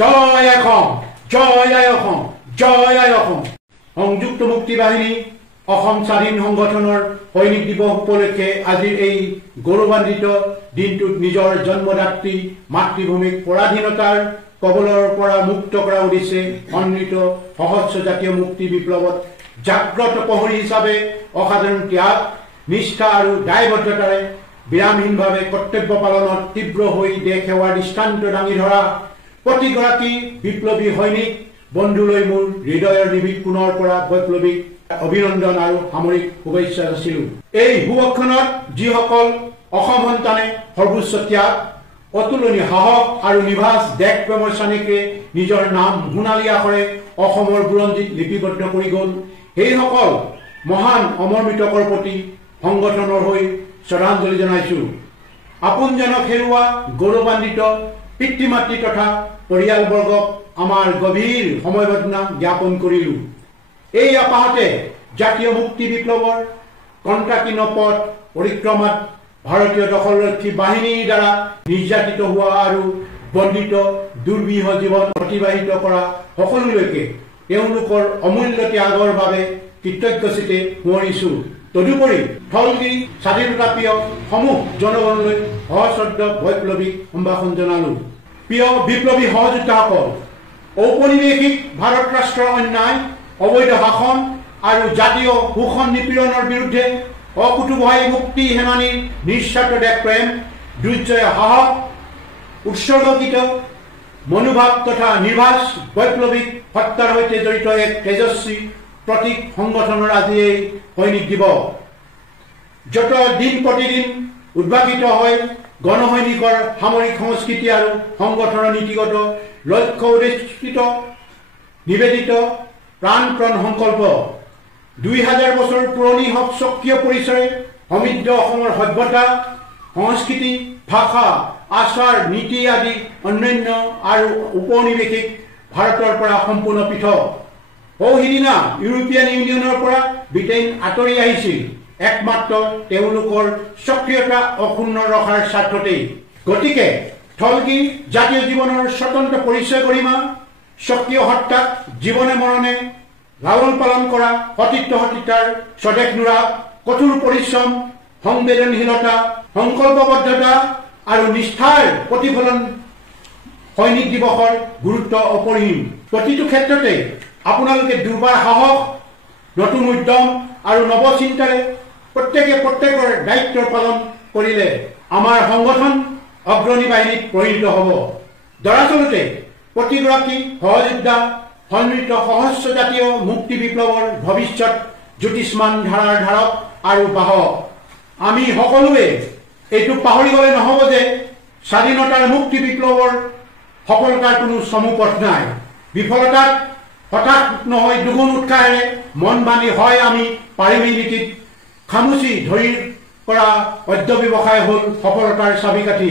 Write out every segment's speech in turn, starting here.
জয় অসম, জয় অসম, জয় অসম। সংযুক্ত মুক্তি বাহিনী অসম স্বাধীন সংগঠনৰ সৈনিক দিৱস উপলক্ষে আজিৰ এই গৌৰৱান্বিত দিনটোত নিজৰ জন্মদাত্ৰী মাতৃভূমিক পৰাধীনতাৰ কবলৰ পৰা মুক্ত কৰাৰ উদ্দেশ্যে সন্মিলিত সহস্ৰ জাতীয় মুক্তি বিপ্লৱত জাগ্ৰত প্ৰহৰী হিচাপে অসাধাৰণ ত্যাগ, নিষ্ঠা আৰু দায়বদ্ধতাৰে বিৰামহীনভাৱে কৰ্তব্য পালনত তীব্ৰ হৈ দেশ সেৱাৰ দৃষ্টান্ত দাঙি ধৰা প্ৰতিগৰাকী বিপ্লৱী সৈনিক বন্ধুলৈ মোৰ হৃদয়ৰ নিবিড় কোণৰ পৰা বৈপ্লৱিক অভিনন্দন আৰু সামৰিক শুভেচ্ছা যাচিলোঁ। এই শুভক্ষণত যিসকল অসম সন্তানে সৰ্বোচ্চ ত্যাগ, অতুলনীয় সাহস আৰু নিভাঁজ দেশ প্ৰেমৰ চানিকে নিজৰ নাম সোণালী আখৰে অসমৰ বুৰঞ্জীত লিপিবদ্ধ কৰি গ'ল, সেইসকল মহান অমৰ মৃতকৰ প্ৰতি সংগঠনৰ হৈ শ্ৰদ্ধাঞ্জলি জনাইছোঁ। আপোনজনক হেৰুওৱা গৌৰৱান্বিত পিতৃ মাতৃ তথা পৰিয়ালবৰ্গক আমাৰ গভীৰ সমবেদনা জ্ঞাপন কৰিলোঁ। এই আপাহতে জাতীয় মুক্তি বিপ্লৱৰ কণ্টাকীৰ্ণ পথ পৰিক্ৰমাত ভাৰতীয় দখলৰক্ষী বাহিনীৰ দ্বাৰা নিৰ্যাতিত হোৱা আৰু বন্দিত দুৰ্বিহ জীৱন অতিবাহিত কৰা সকলোলৈকে তেওঁলোকৰ অমূল্য ত্যাগৰ বাবে কৃতজ্ঞচিতে সোঁৱৰিছোঁ। তদুপৰি স্থলগিৰি স্বাধীনতাপ্ৰিয় সমূহ জনগণলৈ সশ্ৰদ্ধ বৈপ্লৱিক সম্ভাষণ জনালোঁ। প্ৰিয় বিপ্লৱী সহযোদ্ধাসকল, ঔপনিৱেশিক ভাৰত ৰাষ্ট্ৰৰ অন্যায়, অবৈধ শাসন আৰু জাতীয় শোষণ নিপীড়নৰ বিৰুদ্ধে অকুতুবহায়ী মুক্তি সেনানীৰ নিস্বাৰ্থ দেশপ্ৰেম, দুৰ্জয় সাহস, উৎসৰ্গকৃত মনোভাৱ তথা নিৰ্ভাজ বৈপ্লৱিক সত্তাৰ সৈতে জড়িত এক তেজস্বী প্ৰতীক সংগঠনৰ আজি এই সৈনিক দিৱস, যত দিন প্ৰতিদিন উদ্ভাসিত হৈ গণসৈনিকৰ সামৰিক সংস্কৃতি আৰু সংগঠনৰ নীতিগত লক্ষ্য উদ্দেশিত নিবেদিত প্ৰাণপ্ৰণ সংকল্প। 2000 বছৰ পুৰণি স্বকীয় পৰিচয় সমৃদ্ধ অসমৰ সভ্যতা, সংস্কৃতি, ভাষা, আচাৰ নীতি আদি অন্যান্য আৰু ঔপনিৱেশিক ভাৰতৰ পৰা সম্পূৰ্ণ পৃথক। সিদিনা ইউৰোপীয়ান ইউনিয়নৰ পৰা ব্ৰিটেইন আঁতৰি আহিছিল একমাত্ৰ তেওঁলোকৰ সক্ৰিয়তা অক্ষুণ্ণ ৰখাৰ স্বাৰ্থতেই। গতিকে স্থলগিৰি জাতীয় জীৱনৰ স্বতন্ত্ৰ পৰিচয় গৰিমা, সক্ৰিয় সত্তাক জীৱনে মৰণে লালন পালন কৰা সতীৰ্থ-সতীতাৰ স্বদেশ নুৰা, কঠোৰ পৰিশ্ৰম, সংবেদনশীলতা, সংকল্পবদ্ধতা আৰু নিষ্ঠাৰ প্ৰতিফলন সৈনিক দিৱসৰ গুৰুত্ব অপৰিসীম। প্ৰতিটো ক্ষেত্ৰতে আপোনালোকে দুৰ্বাৰ সাহস, নতুন উদ্যম আৰু নৱচিন্তাৰে প্ৰত্যেকে প্ৰত্যেকৰ দায়িত্ব পালন কৰিলে আমাৰ সংগঠন অগ্ৰণী বাহিনীত পৰিণত হ'ব। দৰাচলতে প্ৰতিগৰাকী সহযোদ্ধা সন্মিলিত সহস্ৰ জাতীয় মুক্তি বিপ্লৱৰ ভৱিষ্যত জ্যোতিষ্মান ধাৰাৰ ধাৰক আৰু বাহক। আমি সকলোৱে এইটো পাহৰি গ'লে নহ'ব যে স্বাধীনতাৰ মুক্তি বিপ্লৱৰ সফলতাৰ কোনো চমু পথ নাই। বিফলতাত হঠাৎ নহয় দুগুণ উৎসাহেৰে মন বান্ধি হয় আমি পাৰিমেই নীতিত খামুচি ধৰি কৰা অধ্যৱসায় হ'ল সফলতাৰ চাবিকাঠি।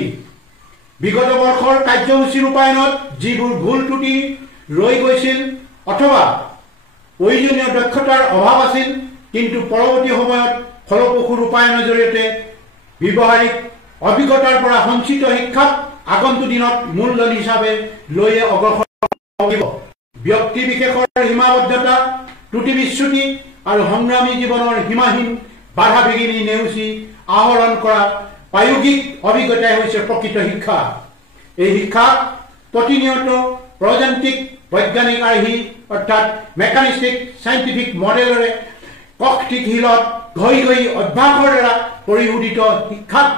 বিগত বৰ্ষৰ কাৰ্যসূচী ৰূপায়ণত যিবোৰ ভুল ত্ৰুটি ৰৈ গৈছিল অথবা প্ৰয়োজনীয় দক্ষতাৰ অভাৱ আছিল, কিন্তু পৰৱৰ্তী সময়ত ফলপ্ৰসূ ৰূপায়ণৰ জৰিয়তে ব্যৱহাৰিক অভিজ্ঞতাৰ পৰা সঞ্চিত শিক্ষাক আগন্তুক দিনত মূলধন হিচাপে লৈ অগ্ৰসৰ হ'ব। ব্যক্তি বিশেষৰ সীমাবদ্ধতা, ত্ৰুটি বিচ্যুতি আৰু সংগ্ৰামী জীৱনৰ সীমাহীন বাধা বিঘিনি নেওচি আহৰণ কৰা প্ৰায়োগিক অভিজ্ঞতাই হৈছে প্ৰকৃত শিক্ষা। এই শিক্ষাক প্ৰতিনিয়ত প্ৰযান্ত্ৰিক বৈজ্ঞানিক আৰ্হি অৰ্থাৎ মেকানিষ্টিক চাইণ্টিফিক মডেলৰে কৌশিকশীলত ঘঁহি ঘঁহি অভ্যাসৰ দ্বাৰা পৰিশোধিত শিক্ষাক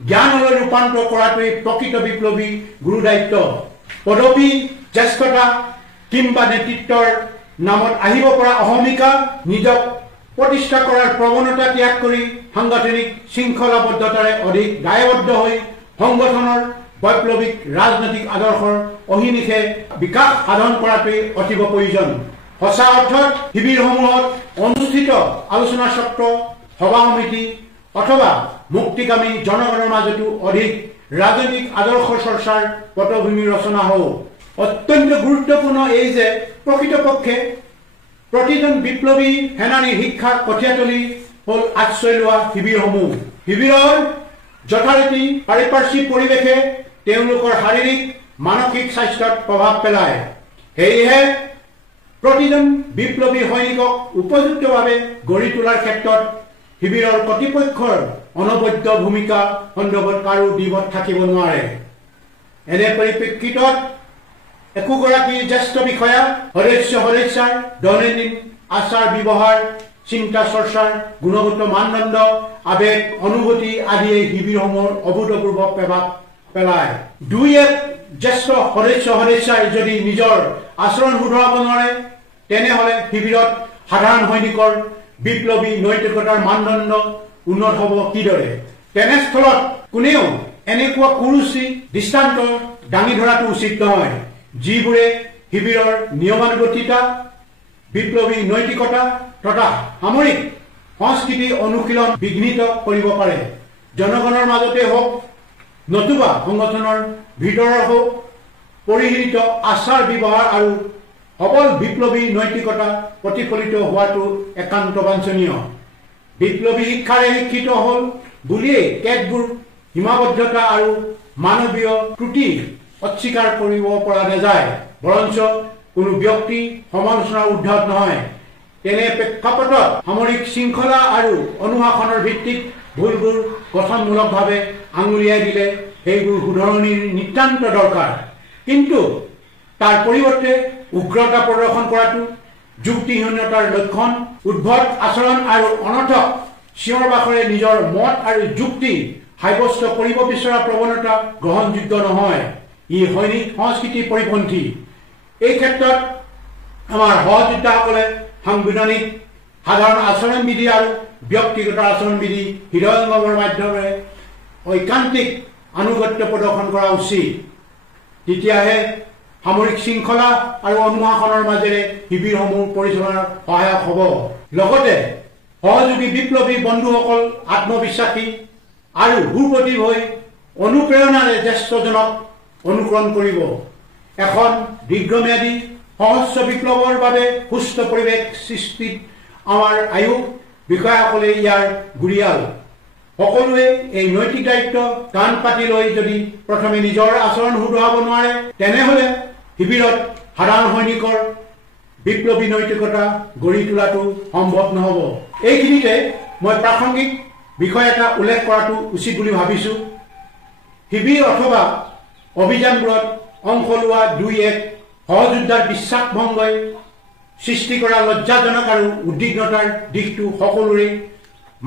জ্ঞানলৈ ৰূপান্তৰ কৰাটোৱেই প্ৰকৃত বিপ্লৱী গুৰু দায়িত্ব। পদবী, জ্যেষ্ঠতা কিংবা নেতৃত্বৰ নামত আহিব পৰা অহমিকা, নিজক প্ৰতিষ্ঠা কৰাৰ প্ৰৱণতা ত্যাগ কৰি সাংগঠনিক শৃংখলাবদ্ধতাৰে অধিক দায়বদ্ধ হৈ সংগঠনৰ বৈপ্লৱিক ৰাজনৈতিক আদৰ্শৰ অহিনিশে বিকাশ সাধন কৰাটোৱেই অতীৱ প্ৰয়োজন। সঁচা অৰ্থত শিবিৰসমূহত অনুষ্ঠিত আলোচনা চক্ৰ, সভা সমিতি অথবা মুক্তিকামী জনগণৰ মাজতো অধিক ৰাজনৈতিক আদৰ্শ চৰ্চাৰ পটভূমি ৰচনা হওক। অত্যন্ত গুৰুত্বপূৰ্ণ এই যে প্ৰকৃতপক্ষে প্ৰতিজন বিপ্লৱী সেনানীৰ শিক্ষা কঠীয়াতলী হ'ল আশ্ৰয় লোৱা শিবিৰসমূহ। শিবিৰৰ যথাৰীতি পাৰিপাৰ্শ্বিক পৰিৱেশে তেওঁলোকৰ শাৰীৰিক মানসিক স্বাস্থ্যত প্ৰভাৱ পেলায়। সেয়েহে প্ৰতিজন বিপ্লৱী সৈনিকক উপযুক্তভাৱে গঢ়ি তোলাৰ ক্ষেত্ৰত শিবিৰৰ কৰ্তৃপক্ষৰ অনবদ্য ভূমিকা সন্দৰ্ভত কাৰো দ্বিমত থাকিব নোৱাৰে। এনে পৰিপ্ৰেক্ষিতত একোগৰাকী জ্যেষ্ঠ বিষয়া সদস্যাৰ দৈনন্দিন আচাৰ ব্যৱহাৰ, চিন্তা চৰ্চাৰ গুণগত মানদণ্ড, আবেগ, অনুভূতি আদিয়ে শিবিৰসমূহৰ অভূতপূৰ্ব প্ৰভাৱ পেলায়। দুই এক জ্যেষ্ঠ সদস্যাই যদি নিজৰ আচৰণ শুধৰাব নোৱাৰে, তেনেহলে শিবিৰত সাধাৰণ সৈনিকৰ বিপ্লৱী নৈতিকতাৰ মানদণ্ড উন্নত হ'ব কিদৰে? তেনেস্থলত কোনেও এনেকুৱা কুৰুচি দৃষ্টান্ত দাঙি ধৰাটো উচিত নহয়, যিবোৰে শিবিৰৰ নিয়মানুৱৰ্তিতা, বিপ্লৱী নৈতিকতা তথা সামৰিক সংস্কৃতি অনুশীলন বিঘ্নিত কৰিব পাৰে। জনগণৰ মাজতে হওক নতুবা সংগঠনৰ ভিতৰৰ হওক পৰিশীলিত আচাৰ ব্যৱহাৰ আৰু সবল বিপ্লৱী নৈতিকতা প্ৰতিফলিত হোৱাটো একান্ত বাঞ্ছনীয়। বিপ্লৱী শিক্ষাৰে শিক্ষিত হ'ল বুলিয়েই কেতবোৰ সীমাবদ্ধতা আৰু মানৱীয় ত্ৰুটি অস্বীকাৰ কৰিব পৰা নাযায়, বৰঞ্চ কোনো ব্যক্তি সমালোচনাৰ উৰ্ধত নহয়। তেনে প্ৰেক্ষাপটত সামৰিক শৃংখলা আৰু অনুশাসনৰ ভিত্তিত ভুলবোৰ গঠনমূলকভাৱে আঙুলিয়াই দিলে সেইবোৰ শুধৰণিৰ নিতান্ত দৰকাৰ। কিন্তু তাৰ পৰিৱৰ্তে উগ্ৰতা প্ৰদৰ্শন কৰাটো যুক্তিহীনতাৰ লক্ষণ। উদ্ভট আচৰণ আৰু অনৰ্থক চিঞৰ বাখৰে নিজৰ মত আৰু যুক্তি সাব্যস্ত কৰিব বিচৰা প্ৰৱণতা গ্ৰহণযোগ্য নহয়, ই সৈনিক সংস্কৃতি পৰিপন্থী। এই ক্ষেত্ৰত আমাৰ সহযোদ্ধাসকলে সাংবিধানিক সাধাৰণ আচৰণবিধি আৰু ব্যক্তিগত আচৰণবিধি হৃদয়ংগমৰ মাধ্যমেৰে ঐকান্তিক আনুগত্য প্ৰদৰ্শন কৰা উচিত। তেতিয়াহে সামৰিক শৃংখলা আৰু অনুশাসনৰ মাজেৰে শিবিৰসমূহ পৰিচালনাৰ সহায়ক হ'ব। লগতে সহযোগী বিপ্লৱী বন্ধুসকল আত্মবিশ্বাসী আৰু সুপ্ৰতিভ হৈ অনুপ্ৰেৰণাৰে জ্যেষ্ঠজনক অনুকৰণ কৰিব। এখন দীৰ্ঘম্যাদী সহস্ৰ বিপ্লৱৰ বাবে সুস্থ পৰিৱেশ সৃষ্টিত আমাৰ আয়োগ বিষয়াসকলে ইয়াৰ গুৰিয়াল। সকলোৱে এই নৈতিক দায়িত্ব কাণ পাতি লৈ যদি প্ৰথমে নিজৰ আচৰণ শুধৰাব নোৱাৰে, তেনেহলে শিবিৰত সাধাৰণ সৈনিকৰ বিপ্লৱী নৈতিকতা গঢ়ি তোলাটো সম্ভৱ নহ'ব। এইখিনিতে মই প্ৰাসংগিক বিষয় এটা উল্লেখ কৰাটো উচিত বুলি ভাবিছো। শিবিৰ অথবা অভিযানবোৰত অংশ লোৱা দুই এক সহযোদ্ধাৰ বিশ্বাস ভংগই সৃষ্টি কৰা লজ্জাজনক আৰু উদ্বিগ্নতাৰ দিশটো সকলোৰে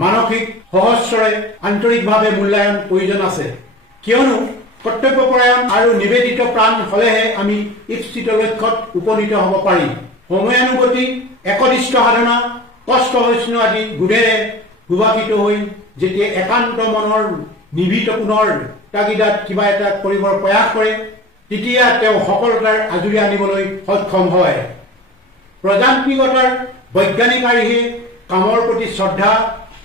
মানসিক সহস্ৰৰে আন্তৰিকভাৱে মূল্যায়ন প্ৰয়োজন আছে। কিয়নো কৰ্তব্যপৰায়ণ আৰু নিবেদিত প্ৰাণ হলেহে আমি ইপ্সিত লক্ষ্যত উপনীত হ'ব পাৰিম। সময়ানুগতি, একনিষ্ঠ সাধনা, কষ্ট হৈষ্ণু আদি গুণেৰে সুভাষিত হৈ যেতিয়া একান্ত মনৰ নিভৃত পুনৰ তাগিদাত কিবা এটা কৰিবৰ প্ৰয়াস কৰে, তেতিয়া তেওঁ সফলতাৰ আজুৰি আনিবলৈ সক্ষম হয়। প্ৰজান্তিকতাৰ বৈজ্ঞানিক আৰ্হিয়ে কামৰ প্ৰতি শ্ৰদ্ধা,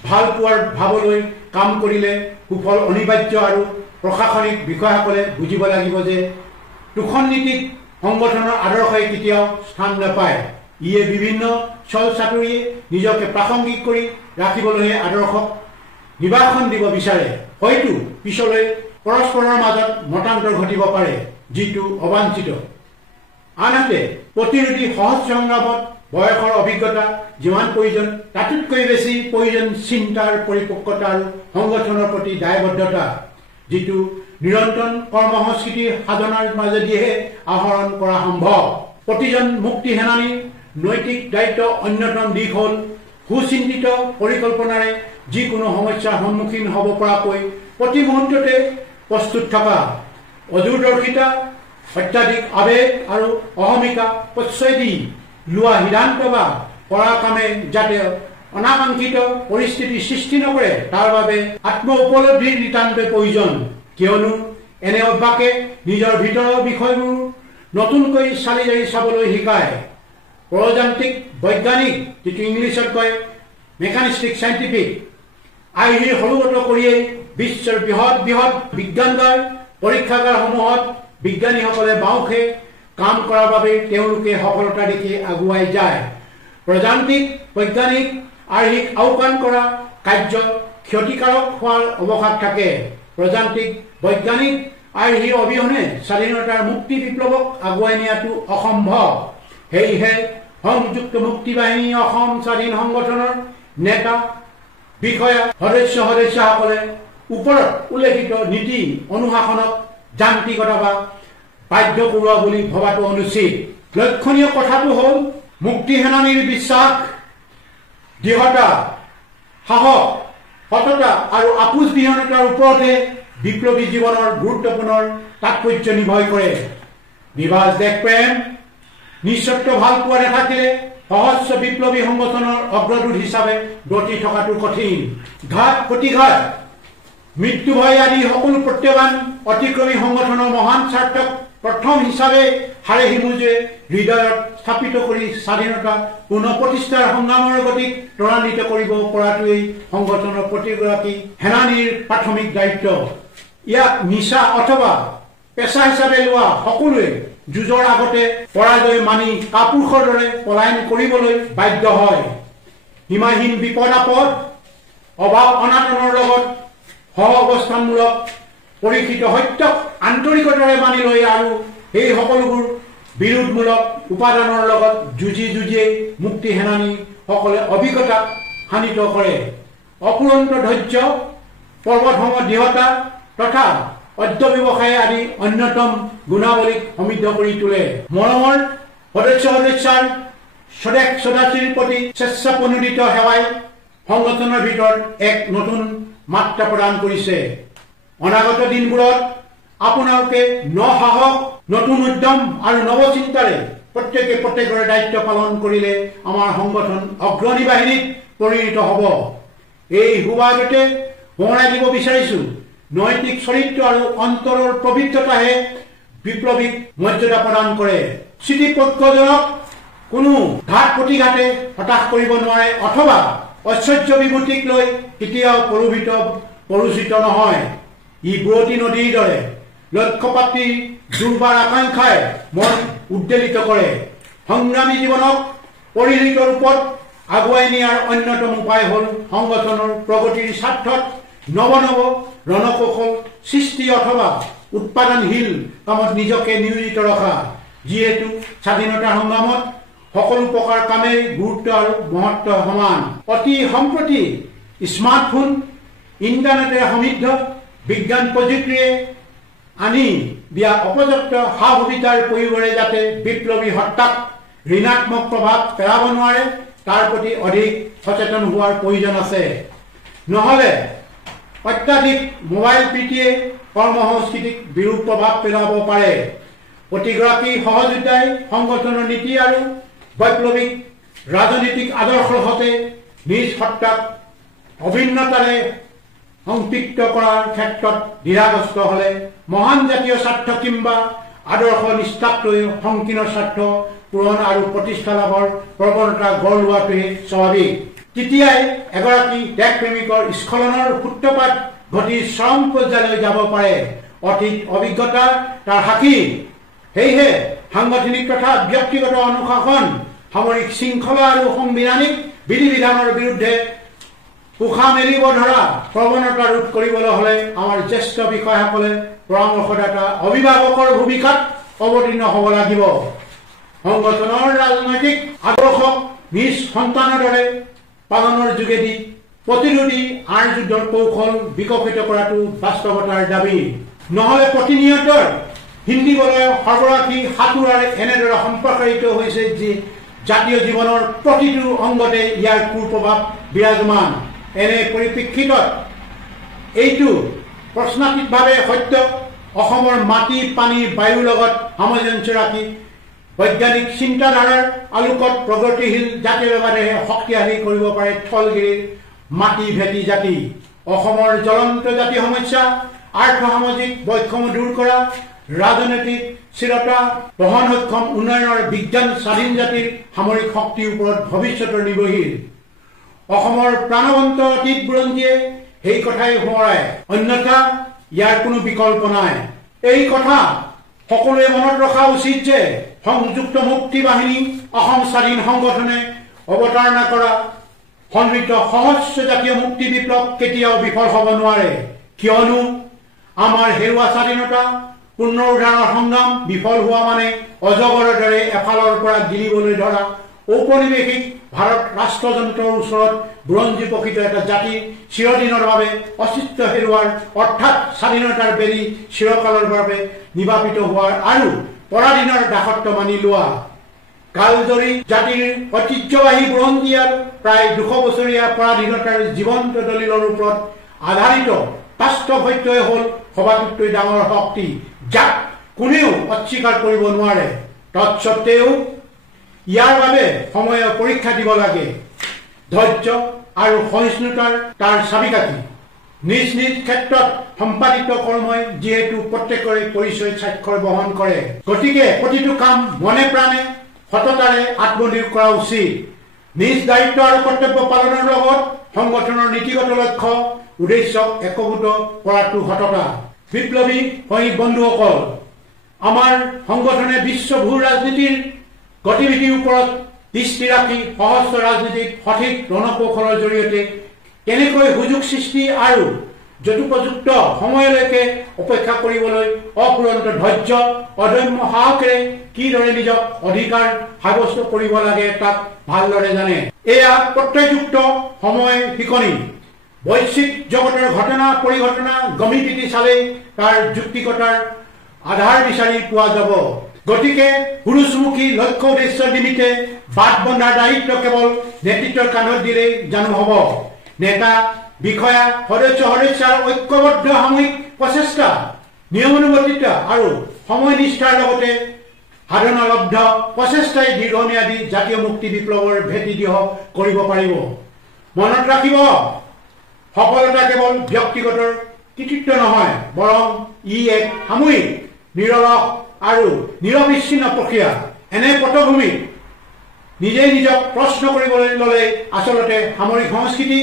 ভাল পোৱাৰ ভাৱলৈ কাম কৰিলে সুফল অনিবাৰ্য। আৰু প্ৰশাসনিক বিষয়াসকলে বুজিব লাগিব যে তোষণ নীতিত সংগঠনৰ আদৰ্শই কেতিয়াও স্থান নাপায়। ইয়ে বিভিন্ন ছল চাতুৰিয়ে নিজকে প্ৰাসংগিক কৰি ৰাখিবলৈহে আদৰ্শক নিবাসন দিব বিচাৰে। হয়তো পিছলৈ পৰস্পৰৰ মাজত মতান্তৰ ঘটিব পাৰে, যিটো অবাঞ্ছিত। আনহাতে প্ৰতিৰোধী সহজ সংগ্ৰামত বয়সৰ অভিজ্ঞতা যিমান প্ৰয়োজন, তাতোতকৈ বেছি প্ৰয়োজন চিন্তাৰ পৰিপক্কতা আৰু সংগঠনৰ প্ৰতি দায়বদ্ধতা, যিটো নিৰন্তৰ কৰ্মসংস্কৃতিৰ সাধনাৰ মাজেদিহে আহৰণ কৰা সম্ভৱ। প্ৰতিজন মুক্তি সেনানীৰ নৈতিক দায়িত্ব অন্যতম দিশ হ'ল সুচিন্তিত পৰিকল্পনাৰে যিকোনো সমস্যাৰ সন্মুখীন হ'ব পৰাকৈ প্ৰতি মুহূৰ্ততে প্ৰস্তুত থকা, অদূৰদৰ্শিতা, অত্যাধিক আবেগ আৰু অহমিকা প্ৰশ্ৰয় দি লোৱা সিদ্ধান্ত বা কৰা কামে যাতে অনাকাংক্ষিত পৰিস্থিতি সৃষ্টি নকৰে, তাৰ বাবে আত্ম উপলব্ধিৰ নিতান্তই প্ৰয়োজন। কিয়নো এনে অভ্যাসে নিজৰ ভিতৰৰ বিষয়বোৰ নতুনকৈ চালি জাৰি চাবলৈ শিকায়। প্ৰজান্তিক বৈজ্ঞানিক, যিটো ইংলিছত কয় মেকানিষ্টিক চাইণ্টিফিক আৰ্হিৰ সৰুগত কৰিয়েই বিশ্বৰ বৃহৎ বৃহৎ বিজ্ঞানগাৰ পৰীক্ষাগাৰসমূহত বিজ্ঞানীসকলে বাওঁখে কাম কৰাৰ বাবে তেওঁলোকে সফলতা দেখি আগুৱাই যায়। প্ৰজান্তিক বৈজ্ঞানিক আৰ্হিক আওকাণ কৰা কাৰ্য ক্ষতিকাৰক হোৱাৰ অৱকাশ থাকে। প্ৰজান্তিক বৈজ্ঞানিক আৰু সেই অবিহনে স্বাধীনতাৰ মুক্তি বিপ্লৱক আগুৱাই নিয়াটো অসম্ভৱ। সেয়েহে সংযুক্ত মুক্তি বাহিনী অসম স্বাধীন সংগঠনৰ নেতা বিষয়া সদস্যসকলে ওপৰত উল্লেখিত নীতি অনুশাসনক যান্ত্ৰিকতা বা বাধ্য কৰোৱা বুলি ভবাটো অনুচিত। লক্ষণীয় কথাটো হ'ল মুক্তি সেনানীৰ বিশ্বাস, দৃঢ়তা, সাহস, সততা আৰু আপোচ বিহীনতাৰ ওপৰতে বিপ্লৱী জীৱনৰ গুৰুত্বপূৰ্ণ তাৎপৰ্য নিৰ্ভৰ কৰে। নিভাজ দেশপ্ৰেম, নিঃস্বাৰ্থ ভাল পোৱা নাথাকিলে সহস্ৰ বিপ্লৱী সংগঠনৰ অগ্ৰদূত হিচাপে গতি থকাটো কঠিন। ঘাত প্ৰতিঘাত, মৃত্যু ভয় আদি সকলো প্ৰত্যাহ্বান অতিক্ৰমী সংগঠনৰ মহান স্বাৰ্থক প্ৰথম হিচাপে হাৰে সিমুজে হৃদয়ত স্থাপিত কৰি স্বাধীনতা পুনঃপ্ৰতিষ্ঠাৰ সংগ্ৰামৰ গতিক ত্বৰান্বিত কৰিব পৰাটোৱেই সংগঠনৰ প্ৰতিগৰাকী সেনানীৰ প্ৰাথমিক দায়িত্ব। ইয়াক নিচা অথবা পেচা হিচাপে লোৱা সকলোৱে যুঁজৰ আগতে পৰাজয় মানি কাপুৰুষৰ দৰে পলায়ন কৰিবলৈ বাধ্য হয়। সীমাহীন বিপদ আপদ, অভাৱ অনাটনৰ লগত সহ অৱস্থানমূলক পৰীক্ষিত সত্যক আন্তৰিকতাৰে মানি লৈ আৰু সেই সকলোবোৰ বিৰোধমূলক উপাদানৰ লগত যুঁজিয়েই মুক্তি সেনানীসকলে অভিজ্ঞতাক শানিত কৰে। অপুৰন্ত ধৈৰ্য, পৰ্বতসম দৃঢ়তা তথা অধ্যৱসায় আদি অন্যতম গুণাৱলীক সমৃদ্ধ কৰি তোলে। মৰমৰ সদস্যাৰ স্বদেশ সদাশীৰ প্ৰতি স্বেচ্ছাপ্ৰণোদিত সেৱাই সংগঠনৰ ভিতৰত এক নতুন মাত্ৰা প্ৰদান কৰিছে। অনাগত দিনবোৰত আপোনালোকে সাহস, নতুন উদ্যম আৰু নৱচিন্তাৰে প্ৰত্যেকৰে দায়িত্ব পালন কৰিলে আমাৰ সংগঠন অগ্ৰণী বাহিনীত পৰিণত হ'ব। এই সুবাদতে সোঁৱৰাই দিব বিচাৰিছো, নৈতিক চৰিত্ৰ আৰু অন্তৰৰ পবিত্ৰতাহে বিপ্লৱীক মৰ্যাদা প্ৰদান কৰে। চিঠিপক্ষজনক কোনো ঘাত প্ৰতিঘাতে হতাশ কৰিব নোৱাৰে অথবা ঐশ্বৰ্য বিভূতিক লৈ কেতিয়াও পৰোচিত নহয়। ই বুৰতী নদীৰ দৰে লক্ষ্যপ্ৰাপ্তিৰ দুৰ্বাৰ আকাংক্ষাই মন উদ্বেলিত কৰে। সংগ্ৰামী জীৱনক পৰিণত ৰূপত আগুৱাই নিয়াৰ অন্যতম উপায় হ'ল সংগঠনৰ প্ৰগতিৰ স্বাৰ্থত নৱ ৰণকৌশল সৃষ্টি অথবা উৎপাদনশীল কামত নিজকে নিয়োজিত ৰখা। যিহেতু স্বাধীনতাৰ সংগ্ৰামত সকলো প্ৰকাৰ কামেই গুৰুত্ব আৰু মহত্ব সমান। অতি সম্প্ৰতি স্মাৰ্টফোন, ইণ্টাৰনেটেৰে সমৃদ্ধ বিজ্ঞান প্ৰযুক্তিৰে আনি দিয়া অপৰ্যাপ্ত সা সুবিধাৰ প্ৰয়োগেৰে যাতে বিপ্লৱী সত্তাক ঋণাত্মক প্ৰভাৱ পেলাব নোৱাৰে তাৰ প্ৰতি অধিক সচেতন হোৱাৰ প্ৰয়োজন আছে। নহ'লে অত্যাধিক মোবাইল প্ৰীতিয়ে কৰ্মসংস্কৃতিক বিৰূপ প্ৰভাৱ পেলাব পাৰে। প্ৰতিগৰাকী সহযোদ্ধাই সংগঠনৰ নীতি আৰু বৈপ্লৱিক ৰাজনৈতিক আদৰ্শৰ সৈতে নিজ সত্তাক অভিন্নতাৰে সংপৃক্ত কৰাৰ ক্ষেত্ৰত দ্বিধাগ্ৰস্ত হ'লে মহান জাতীয় স্বাৰ্থ কিংবা আদৰ্শ নিষ্ঠাতকৈ সংকীৰ্ণ স্বাৰ্থ পূৰণ আৰু প্ৰতিষ্ঠা লাভৰ প্ৰৱণতা গঢ় লোৱাটোহে স্বাভাৱিক। তেতিয়াই এগৰাকী দেশপ্ৰেমিকৰ স্খলনৰ সূত্ৰপাত ঘটি চৰম পৰ্যায়লৈ যাব পাৰে। অতীত অভিজ্ঞতা তাৰ সাক্ষী। সেয়েহে সাংগঠনিক তথা ব্যক্তিগত অনুশাসন, সামৰিক শৃংখলা আৰু সাংবিধানিক বিধি বিধানৰ বিৰুদ্ধে পোখা মেলিব ধৰা প্ৰৱণতা ৰোধ কৰিবলৈ হ'লে আমাৰ জ্যেষ্ঠ বিষয়াসকলে পৰামৰ্শদাতা অভিভাৱকৰ ভূমিকাত অৱতীৰ্ণ হ'ব লাগিব। সংগঠনৰ ৰাজনৈতিক আদৰ্শক নিজ সন্তানৰ দৰে পালনৰ যোগেদি প্ৰতিৰোধী আঁৰ যুদ্ধৰ কৌশল বিকশিত কৰাটো বাস্তৱতাৰ দাবী। নহ'লে প্ৰতিনিয়ত হিন্দী বলয় সৰ্বৰাশী সাঁতোৰাৰে এনেদৰে সম্প্ৰসাৰিত হৈছে যে জাতীয় জীৱনৰ প্ৰতিটো অংগতে ইয়াৰ কুপ্ৰভাৱ বিৰাজমান। এনে পৰিপ্ৰেক্ষিতত এইটো প্ৰশ্নাতীতভাৱে সত্য, অসমৰ মাটি পানী বায়ুৰ লগত সামঞ্জস্য ৰাখি বৈজ্ঞানিক চিন্তাধাৰাৰ আলোকত প্ৰগতিশীল জাতিৰ বাবেহে শক্তিশালী কৰিব পাৰে থলগিৰিৰ মাটি ভেটি জাতি। অসমৰ জ্বলন্ত জাতি সমস্যা, আৰ্থ সামাজিক বৈষম্য দূৰ কৰা, ৰাজনৈতিক স্থিৰতা, বহন সক্ষম উন্নয়নৰ বিজ্ঞান স্বাধীন জাতিৰ সামৰিক শক্তিৰ ওপৰত ভৱিষ্যতৰ নিৰ্ভৰশীল। অসমৰ প্ৰাণৱন্ত অতীত বুৰঞ্জীয়ে সেই কথাই সোঁৱৰায়, অন্যথা ইয়াৰ কোনো বিকল্প নাই। এই কথা সকলোৱে মনত ৰখা উচিত যে সংযুক্ত মুক্তি বাহিনী অসম স্বাধীন সংগঠনে অৱতাৰণা কৰা সমৃদ্ধ সহস্ৰ জাতীয় মুক্তি বিপ্লৱ কেতিয়াও বিফল হ'ব নোৱাৰে। কিয়নো আমাৰ হেৰুৱা স্বাধীনতা পুনৰুদ্ধাৰৰ সংগ্ৰাম বিফল হোৱা মানে অজগৰৰ দৰে এফালৰ পৰা গিলিবলৈ ধৰা ঔপনিৱেশিক ভাৰত ৰাষ্ট্ৰযন্ত্ৰৰ ওচৰত বুৰঞ্জী প্ৰকৃত এটা জাতি চিৰদিনৰ বাবে অস্তিত্ব হেৰুৱাৰ অৰ্থাৎ স্বাধীনতাৰ বেলি চিৰকালৰ বাবে নিবাপিত হোৱাৰ আৰু পৰাধীনৰ দাসত্ব মানি লোৱা কালজয়ী জাতিৰ ঐতিহ্যবাহী বুৰঞ্জী আৰু প্ৰায় 200 বছৰীয়া পৰাধীনতাৰ জীৱন্ত দলিলৰ ওপৰত আধাৰিত বাস্তৱ সত্যই হ'ল সবাতোকৈ ডাঙৰ শক্তি যাক কোনেও অস্বীকাৰ কৰিব নোৱাৰে তৎসত্ত্বেও ইয়াৰ বাবে সময়ৰ পৰীক্ষা দিব লাগে ধৈৰ্য আৰু সহিষ্ণুতাৰ তাৰ চাবিকাঠি নিজ নিজ ক্ষেত্ৰত সম্পাদিত কৰ্মই যিহেতু প্ৰত্যেকৰে পৰিচয় স্বাক্ষৰ বহন কৰে গতিকে প্ৰতিটো কাম মনে প্ৰাণে সততাৰে আত্মনিয়োগ কৰা উচিত নিজ দায়িত্ব আৰু কৰ্তব্য পালনৰ লগত সংগঠনৰ নীতিগত লক্ষ্য উদ্দেশ্যক একভূত কৰাটো সততা বিপ্লৱী সৈনিক বন্ধুসকল আমাৰ সংগঠনে বিশ্ব ভূ ৰাজনীতিৰ গতিবিধিৰ ওপৰত দৃষ্টি ৰাখি সহস্ৰ ৰাজনীতিত সঠিক ৰণকৌশলৰ জৰিয়তে কেনেকৈ সুযোগ সৃষ্টি আৰু যথোপযুক্ত সময়লৈকে অপেক্ষা কৰিবলৈ অফুৰন্ত ধৈৰ্য অদম্য সাহসেৰে কিদৰে নিজক অধিকাৰ সাব্যস্ত কৰিব লাগে তাক ভালদৰে জানে এয়া প্ৰত্যয়যুক্ত সময় শিকনি বৈশ্বিক জগতৰ ঘটনা পৰিঘটনা গমিপিটি চালেই তাৰ যুক্তিকতাৰ আধাৰ বিচাৰি পোৱা যাব গতিকে পুৰুষমুখী লক্ষ্য উদ্দেশ্যৰ নিমিত্তে বাট বন্ধাৰ দায়িত্ব কেৱল নেতৃত্বৰ কান্ধত দিলেই জানো হ'ব নেতা বিষয়া সদস্যৰ ঐক্যবদ্ধ সামূহিক প্ৰচেষ্টা নিয়মানুৱৰ্তিতা আৰু সময়নিষ্ঠাৰ লগতে সাধনালব্ধ প্ৰচেষ্টাই দীৰ্ঘম্যাদী জাতীয় মুক্তি বিপ্লৱৰ ভেটি দৃঢ় কৰিব পাৰিব মনত ৰাখিব সফলতা কেৱল ব্যক্তিগত কৃতিত্ব নহয় বৰং ই এক সামূহিক নিৰলস আৰু নিৰবিচ্ছিন্ন প্ৰক্ৰিয়া এনে পটভূমিত নিজে নিজক প্ৰশ্ন কৰিবলৈ ল'লে আচলতে সামৰিক সংস্কৃতি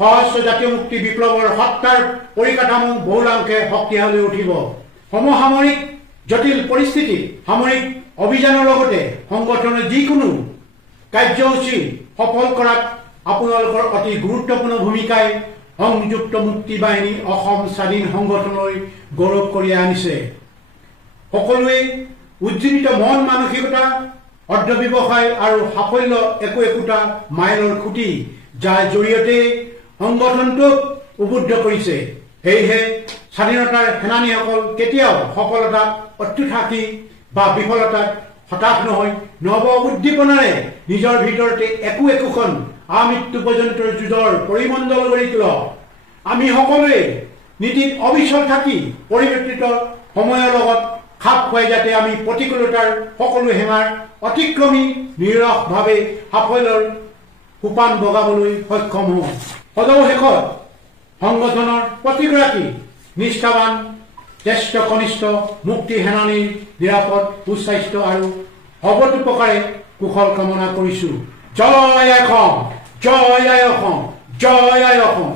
সহস্ৰ জাতীয় মুক্তি বিপ্লৱৰ সত্তাৰ পৰিকাঠামো বহুলাংশে শক্তিশালী উঠিব সমসামৰিক জটিল পৰিস্থিতি সামৰিক অভিযানৰ লগতে সংগঠনৰ যিকোনো কাৰ্যসূচী সফল কৰাত আপোনালোকৰ অতি গুৰুত্বপূৰ্ণ ভূমিকাই সংযুক্ত মুক্তি বাহিনী অসম স্বাধীন সংগঠনলৈ গৌৰৱ কঢ়িয়াই আনিছে সকলোৱে উজ্জীৱিত মন মানসিকতা অৰ্ধ ব্যৱসায় আৰু সাফল্য একোটা মাইলৰ খুঁটি যাৰ জৰিয়তে সংগঠনটোক উদ্বুদ্ধ কৰিছে সেয়েহে স্বাধীনতাৰ সেনানীসকল কেতিয়াও সফলতাত অত্যুত সাক্ষী বা বিফলতাত হতাশ নহয় নৱ উদ্দীপনাৰে নিজৰ ভিতৰতে একোখন আমৃত্যু পৰ্যন্তৰ যুঁজৰ পৰিমণ্ডল গঢ়ি তোলক আমি সকলোৱে নীতিত অবিচল থাকি পৰিৱৰ্তিত সময়ৰ লগত খাপ খুৱাই যাতে আমি প্ৰতিকূলতাৰ সকলো হেঙাৰ অতিক্ৰমী নিৰসভাৱে সাফল্যৰ সোপান বগাবলৈ সক্ষম হওঁ সদৌ শেষত সংগঠনৰ প্ৰতিগৰাকী নিষ্ঠাবান জ্যেষ্ঠ কনিষ্ঠ মুক্তি সেনানীৰ নিৰাপদ সুস্বাস্থ্য আৰু সৰ্বতোপ্ৰকাৰে কুশল কামনা কৰিছো জয় অসম জয় অসম জয় অসম